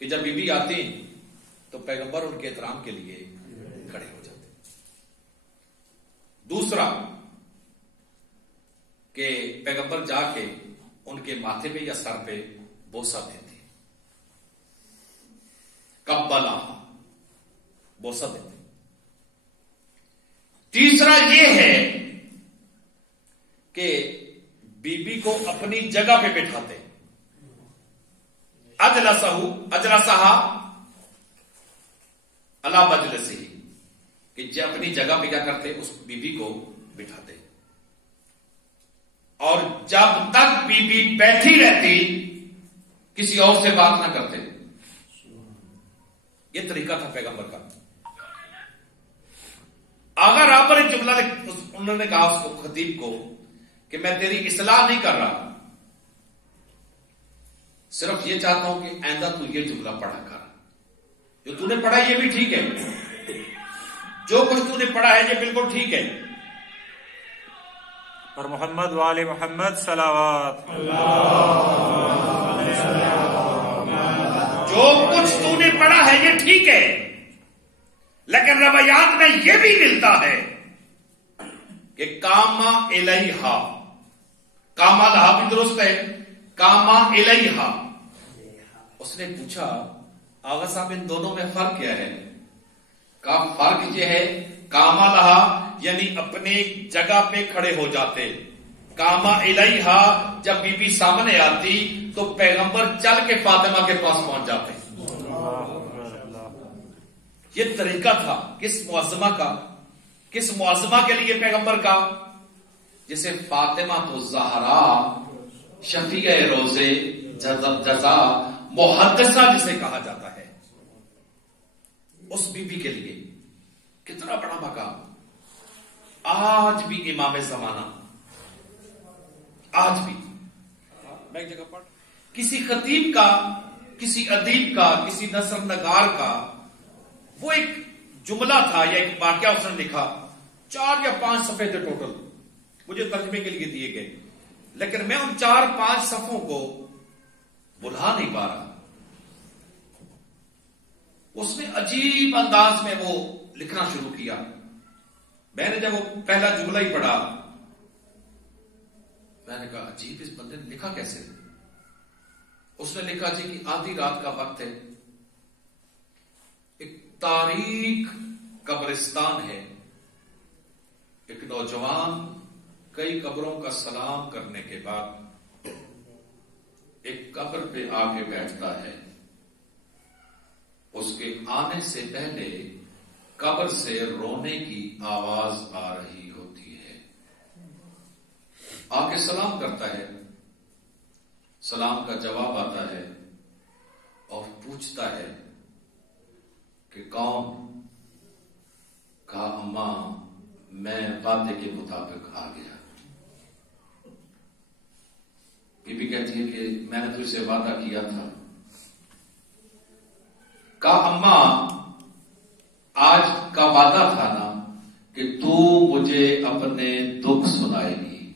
کہ جب بی بی آتی تو پیغمبر ان کے احترام کے لیے کھڑے ہو جاتے. دوسرا کہ پیغمبر جا کے ان کے ماتھے پہ یا سر پہ بوسہ دیتے. قبلہ بوسہ دیتے. تیسرا یہ ہے کہ بی بی کو اپنی جگہ پہ بٹھاتے. اجلسہا علی مجلسہ کہ جو اپنی جگہ پہ کیا کرتے اس بی بی کو بٹھاتے اور جب تک بی بی بیٹھی رہتی کسی اور سے بات نہ کرتے. یہ طریقہ تھا پیغمبر کا. اگر آپ پر ایک جملہ انہوں نے کہا اس کو خطیب کو کہ میں تیری اصلاح نہیں کر رہا صرف یہ چاہتا ہوں کہ آئندہ تو یہ جملہ پڑھا کر. جو تو نے پڑھا یہ بھی ٹھیک ہے جو کچھ تو نے پڑھا ہے یہ بالکل ٹھیک ہے اور محمد وعلی محمد صلوات. جو کچھ تو نے پڑھا ہے یہ ٹھیک ہے لیکن روایات میں یہ بھی ملتا ہے کہ کاما الیہا. کاما لہا بھی درست ہے. کاما الیہا. اس نے پوچھا آغا صاحب ان دونوں میں فرق کیا ہے؟ کا فرق یہ ہے کاما لہا یعنی اپنے جگہ پہ کھڑے ہو جاتے. کاما الیہا جب بی بی سامنے آتی تو پیغمبر چل کے فاطمہ کے پاس پہنچ جاتے. یہ طریقہ تھا کس معظمہ کا؟ کس معظمہ کے لیے پیغمبر کا؟ جسے فاطمہ تو زہرا شفیع روزے جزا محدثہ جسے کہا جاتا ہے اس بی بی کے لیے کتنا بڑا مقام. آج بھی امام زمانہ آج بھی میں ایک جگہ پڑھ کسی خطیب کا کسی ادیب کا کسی نثر نگار کا وہ ایک جملہ تھا یا ایک واقعہ اس نے لکھا 4 یا 5 صفحے تھے ٹوٹل مجھے ترجمے کے لیے دیے گئے لیکن میں ان 4-5 صفحوں کو بھلا نہیں پا رہا. اس نے عجیب انداز میں وہ لکھنا شروع کیا. میں نے جب وہ پہلا جملہ ہی پڑھا میں نے کہا عجیب اس بندے نے لکھا کیسے. اس نے لکھا جی کہ آدھی رات کا وقت ہے ایک تاریک قبرستان ہے ایک نوجوان کئی قبروں کا سلام کرنے کے بعد ایک قبر پہ آ کے بیٹھتا ہے آنے سے پہلے قبر سے رونے کی آواز آ رہی ہوتی ہے. آ کے سلام کرتا ہے، سلام کا جواب آتا ہے اور پوچھتا ہے کہ کون؟ کہا اماں میں وعدے کے مطابق آ گیا. بی بی کہتی ہے کہ میں نے تجھ سے وعدہ کیا تھا. کہا اماں آج کا وعدہ تھا نا کہ تو مجھے اپنے دکھ سنائے گی.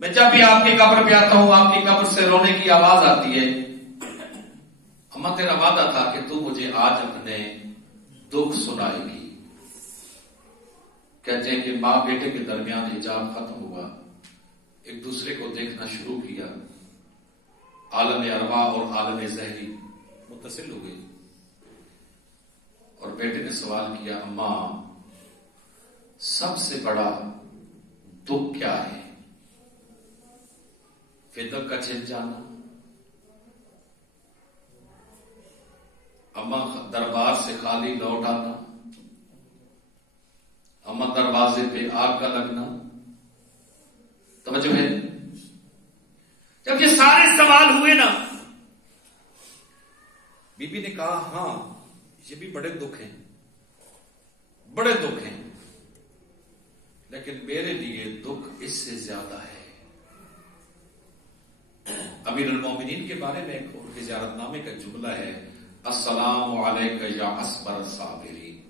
میں جب بھی آپ کی قبر پہ آتا ہوں آپ کی قبر سے رونے کی آواز آتی ہے. اماں تیرا وعدہ تھا کہ تو مجھے آج اپنے دکھ سنائے گی. کہتے ہیں کہ ماں بیٹے کے درمیان حجاب ختم ہوا، ایک دوسرے کو دیکھنا شروع کیا. عالم ارواح اور عالم ظاہری متصل ہو گئی اور بیٹے نے سوال کیا اماں سب سے بڑا دکھ کیا ہے؟ فدق کا چھن جانا، اماں دربار سے خالی لوٹ آنا، اماں دروازے پہ آگ کا لگنا. توجہ ہے؟ جب یہ سارے سوال ہوئے نا بی بی نے کہا ہاں یہ بھی بڑے دکھ ہیں، بڑے دکھ ہیں، لیکن میرے لیے دکھ اس سے زیادہ ہے. امیر المومنین کے بارے میں ایک ان کے زیارت نامے کا جملہ ہے السلام علیکہ یا اصبر الصابرین،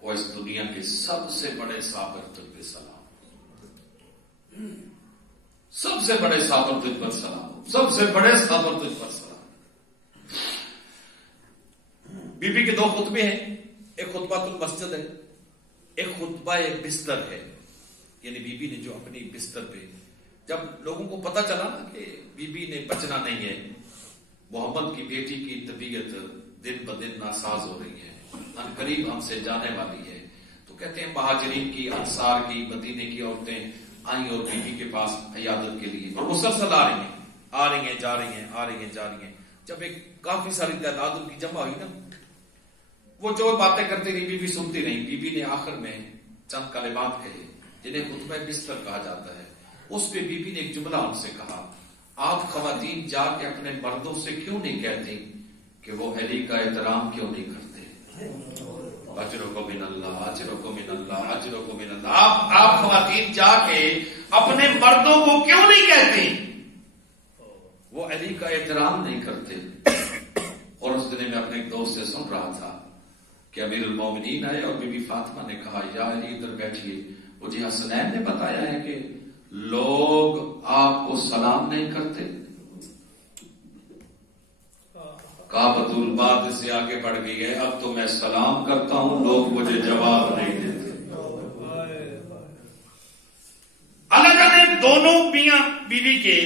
وہ اس دنیا کے سب سے بڑے صابر تجھ پہ سلام، سب سے بڑے صابر تجھ پر سلام، سب سے بڑے صابر تجھ پر سلام. بی بی کے دو خطبے ہیں، ایک خطبہ المسجد ہے، ایک خطبہ ایک بستر ہے. یعنی بی بی نے جو اپنی بستر پہ جب لوگوں کو پتا چلا نا کہ بی بی نے بچنا نہیں ہے، محمد کی بیٹی کی طبیعت دن بدن ناساز ہو رہی ہے، ان قریب ہم سے جانے والی ہے، تو کہتے ہیں مہاجرین کی، انصار کی، مدینے کی عورتیں آئیں اور بی بی کے پاس عیادت کے لیے، اور مسلسل آ رہی ہیں جا رہی ہیں، آ رہی ہیں جا رہی ہیں. جب ایک کافی ساری تعداد ان کی جمع ہوئی نا، وہ جو باتیں کرتی رہی بی بی سنتی رہی. بی بی نے آخر میں چند کلمات کہے جنہیں خطبہ بستر کہا جاتا ہے. اس پہ بی بی نے ایک جملہ ان سے کہا آپ خواتین جا کے اپنے مردوں سے کیوں نہیں کہتی کہ وہ علی کا احترام کیوں نہیں کرتے؟ اجرکم من اللہ، اجرکم من اللہ، اجرکم من اللہ. آپ خواتین جا کے اپنے مردوں کو کیوں نہیں کہتی وہ علی کا احترام نہیں کرتے؟ اور اس دن میں اپنے ایک دوست سے سن رہا تھا کہ امیر المومنین آئے اور بی بی فاطمہ نے کہا یا علی ادھر بیٹھیے، مجھے حسنین نے بتایا ہے کہ لوگ آپ کو سلام نہیں کرتے. کعبۃ الباد سے آگے بڑھ گئی ہے، اب تو میں سلام کرتا ہوں لوگ مجھے جواب نہیں دیتے. اللہ تعالیٰ نے دونوں میاں بیوی کے،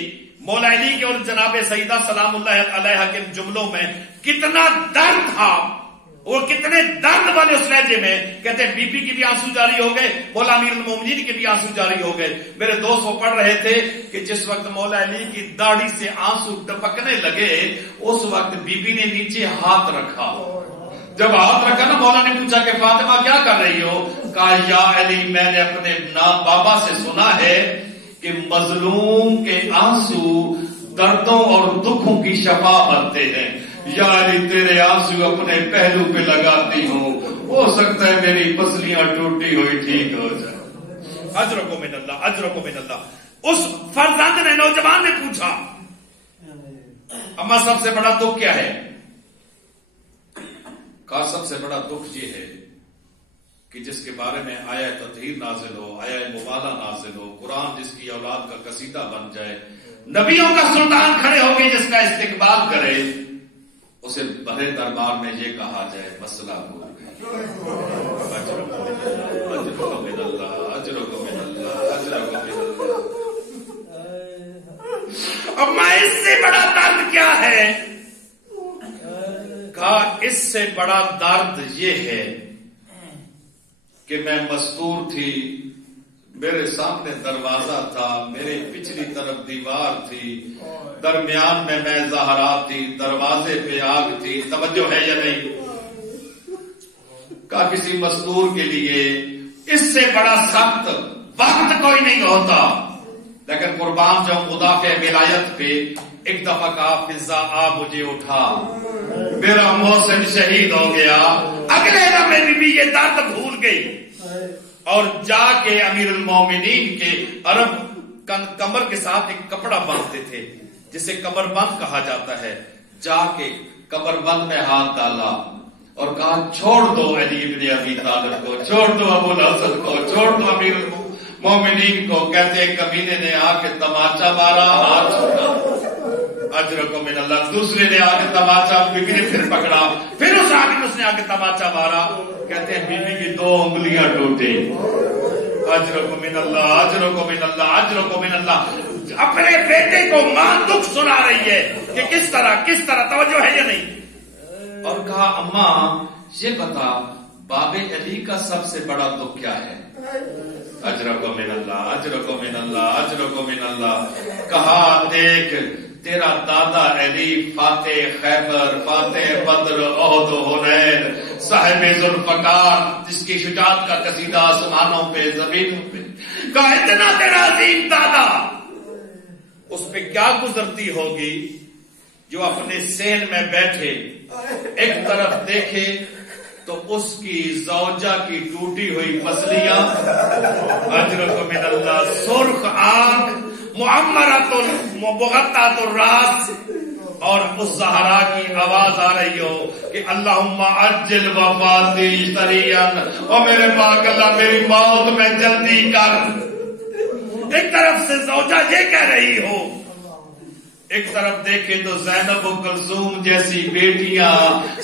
مولا علی کے اور جناب سیدہ سلام اللہ علیہا کے جملوں میں کتنا درد تھا اور کتنے درد والے اس لہجے میں. کہتے ہیں بی بی کی بھی آنسو جاری ہو گئے، مولا امیر المومنین کے بھی آنسو جاری ہو گئے. میرے دوست وہ پڑھ رہے تھے کہ جس وقت مولا علی کی داڑھی سے آنسو ٹپکنے لگے اس وقت بی بی نے نیچے ہاتھ رکھا. جب ہاتھ رکھا نا مولا نے پوچھا کہ فاطمہ کیا کر رہی ہو؟ کہا یا علی میں نے اپنے بابا سے سنا ہے کہ مظلوم کے آنسو دردوں اور دکھوں کی شفا بنتے ہیں. یا علی تیرے آنسو اپنے پہلو پہ لگاتی ہوں، ہو سکتا ہے میری پسلیاں ٹوٹی ہوئی ٹھیک ہو جائے. اجرکم من اللہ، اجرکم من اللہ. اس فرزند نے، نوجوان نے پوچھا اما سب سے بڑا دکھ کیا ہے؟ کہا سب سے بڑا دکھ یہ ہے کہ جس کے بارے میں آیا تطہیر نازل ہو، آیا مبالہ نازل ہو، قرآن جس کی اولاد کا قصیدہ بن جائے، نبیوں کا سلطان کھڑے ہو کے جس کا استقبال کرے، اسے بڑے دربار میں یہ کہا جائے مسئلہ بھول گئے. اجرکم من اللہ، اجرکم من اللہ، اجرکم من اللہ. اب میں اس سے بڑا درد کیا ہے؟ کہا اس سے بڑا درد یہ ہے کہ میں مستور تھی، میرے سامنے دروازہ تھا، میرے پچھلی طرف دیوار تھی، درمیان میں زہرا تھی، دروازے پہ آگ تھی. توجہ ہے یا نہیں؟ کا کسی مزدور کے لیے اس سے بڑا سخت وقت کوئی نہیں ہوتا. لیکن قربان جو مدافع ولایت پہ ایک دفعہ کہا فضا آ مجھے اٹھا، میرا محسن شہید ہو گیا. اگلے لمحے بھی یہ درد بھول گئی اور جا کے امیر المومنین کے عرب کمر کے ساتھ ایک کپڑا باندھتے تھے جسے کمر بند کہا جاتا ہے. جا کے کمر بند میں ہاتھ ڈالا اور کہا چھوڑ دو علی بن ابی طالب کو، چھوڑ دو ابو الحسن کو، چھوڑ دو امیر المومنین کو. کہتے کمینے نے آ کے تماچا مارا، ہاتھ چھوڑا، اجرکم من اللہ. دوسرے نے آ کے تماچا، بی بی نے پھر پکڑا، پھر اس آگے اس نے آ کے تماچا مارا. کہتے ہیں بی بی کی 2 انگلیاں ٹوٹی. اجرکم من اللہ، اجرکم من اللہ، اجرکم من اللہ. اپنے بیٹے کو ماں دکھ سنا رہی ہے کہ کس طرح توجہ ہے یا نہیں. اور کہا اماں یہ بتا باب علی کا سب سے بڑا دکھ کیا ہے؟ اجرکم من اللہ، اجرکم من اللہ، اجرکم من اللہ. کہا دیکھ تیرا دادا علی فاتح خیبر، فاتح بدر، احد و حنین، صاحب ذوالفقار، جس کی شجاعت کا قصیدہ آسمانوں پہ زمینوں پہ. کہا اتنا تیرا عظیم دادا، اس پہ کیا گزرتی ہوگی جو اپنے سین میں بیٹھے ایک طرف دیکھے تو اس کی زوجہ کی ٹوٹی ہوئی پسلیاں، اجرکم من اللہ، سرخ آنکھ، معمرۃ مغطاۃ الراس، اور اس زہرا کی آواز آ رہی ہو کہ اللہم عجل وفاتی سریعا، اور میرے پاک اللہ میری موت میں جلدی کر. ایک طرف سے زوجہ یہ کہہ رہی ہو، ایک طرف دیکھے تو زینب و کلثوم جیسی بیٹیاں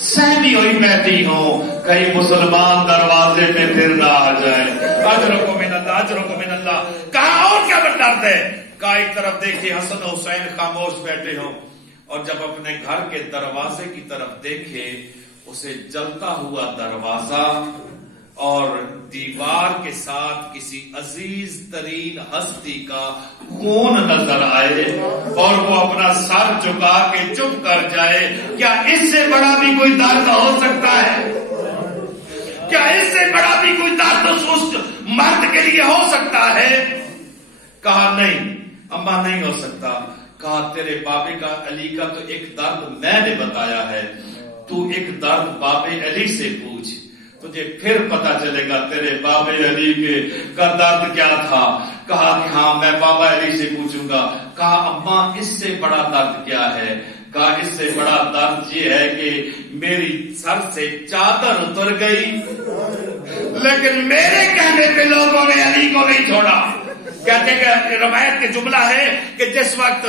سہمی ہوئی بیٹھی ہوں، کئی مسلمان دروازے پہ پھر نہ آ جائے. اجرکم من اللہ، اجرکم من اللہ. کہا اور کیا درد ہے؟ کہا ایک طرف دیکھے حسن و حسین خاموش بیٹھے ہوں، اور جب اپنے گھر کے دروازے کی طرف دیکھے اسے جلتا ہوا دروازہ اور دیوار کے ساتھ کسی عزیز ترین ہستی کا خون نظر آئے اور وہ اپنا سر جھکا کے چپ کر جائے. کیا اس سے بڑا بھی کوئی درد ہو سکتا ہے؟ کیا اس سے بڑا بھی کوئی درد اس مرد کے لیے ہو سکتا ہے؟ کہا نہیں اماں نہیں ہو سکتا. کہا تیرے بابے کا علی کا تو ایک درد میں نے بتایا ہے، تو ایک درد بابے علی سے پوچھ، تجھے پھر پتا چلے گا تیرے بابے علی کا درد کیا تھا. کہا کہ ہاں میں بابا علی سے پوچھوں گا. کہا اماں اس سے بڑا درد کیا ہے؟ کہا اس سے بڑا درد یہ ہے کہ میری سر سے چادر اتر گئی لیکن میرے کہنے پہ لوگوں نے علی کو نہیں چھوڑا. کہتے کہ روایت کے جملہ ہے کہ جس وقت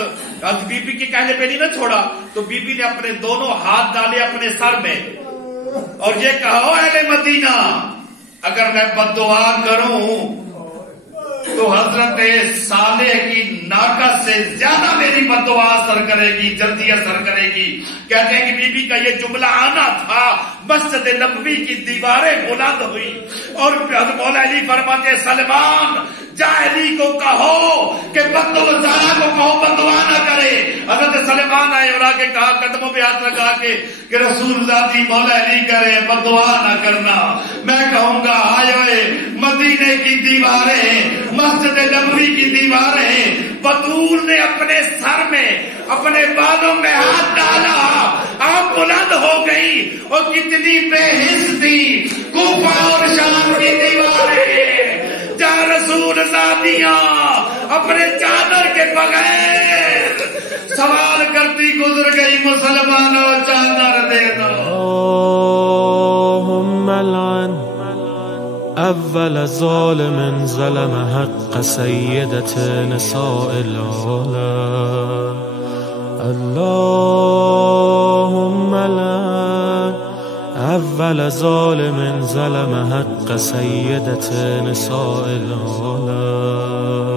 بی بی کے کہنے پہ نہیں نہ چھوڑا تو بی بی نے اپنے دونوں ہاتھ ڈالے اپنے سر میں اور یہ کہا او اہل مدینہ اگر میں بد دعا کروں تو حضرت صالح کی ناقت سے زیادہ میری بد دعا اثر کرے گی، جلدی اثر کرے گی. کہتے ہیں کہ بی بی کا یہ جملہ آنا تھا، مسجد نبوی کی دیواریں بلند ہوئی اور مولا علی فرماتے سلمان جا علی کو کہو کہ زارا کو کہو بد دعا نہ کرے. حضرت سلمان آئے اور آ کے کہا قدموں پہ ہاتھ لگا کے کہ رسول ذاتی مولا علی کرے بد دعا نہ کرنا. میں کہوں گا آئے مدینے کی دیواریں، مسجد نبوی کی دیواریں، بطول نے اپنے سر میں اپنے بالوں میں ہاتھ ڈالا، آپ بلند ہو گئی اور کتنی بے حس تھی کوفہ اور شام کی دیواریں جہاں رسول ذاتیاں اپنے چادر کے بغیر سوال کرتی گزر گئی مسلمانوں چادر دے دو. اللهم لعن اول ظالم ظلم حق سیدة نساء العالم. اللهم لعن اول ظالم ظلم حق سیدة نساء العالم.